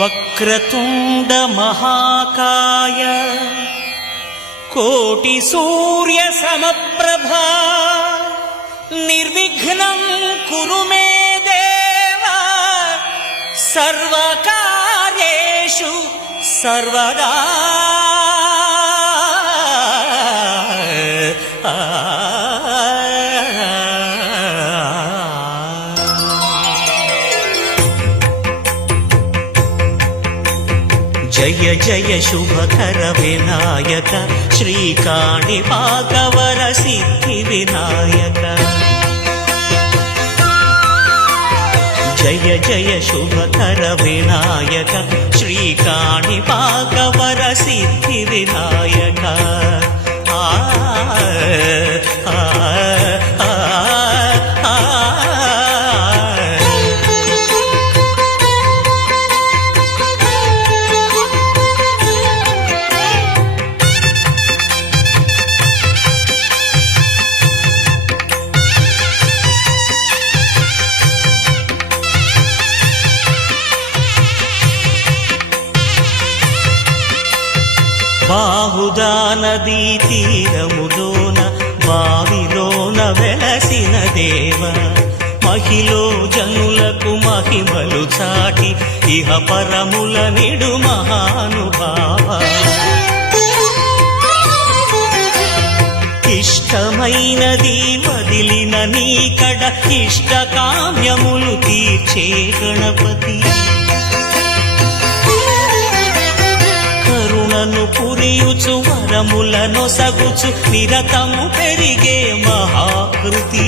వక్రతుండ మహాకాయ కోటి సూర్య సమప్రభా నిర్విఘ్నం కురు మే దేవ సర్వకార్యేషు సర్వదా. జయ జయ శుభకర వినాయక శ్రీకాణిపాకవర సిద్ధి వినాయక. జయ జయ శుభకర వినాయక శ్రీకాణిపాకవర సిద్ధి వినాయక. బాహుదా నదీ తీరములోన బావిలోన వెలసిన దేవ మహిలో జనులకు మహిమలు చాటి ఇహ పరముల నిడు మహానుభావ. ఇష్టమైనది వదిలిన నీకడ ఇష్ట కామ్యములు తీర్చే గణపతి. కరుణను పురియుచు వరములను సగుచు నిరతము పెరిగే మహాకృతి.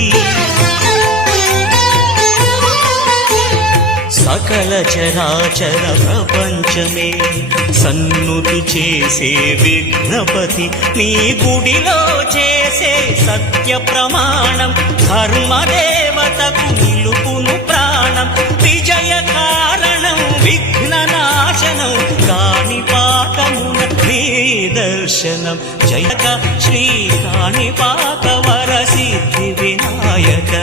సకల చరాచర ప్రపంచమే సన్నుతి చేసే విఘ్నపతి. నీ గుడిలో చేసే సత్య ప్రమాణం ధర్మదేవతకు నిలుపును ప్రాణం. విజయ కారణం విఘ్ననాశనం కాణిపాకమున నీ దర్శనం. జయక శ్రీ కాణిపాకవర సిద్ధి వినాయక.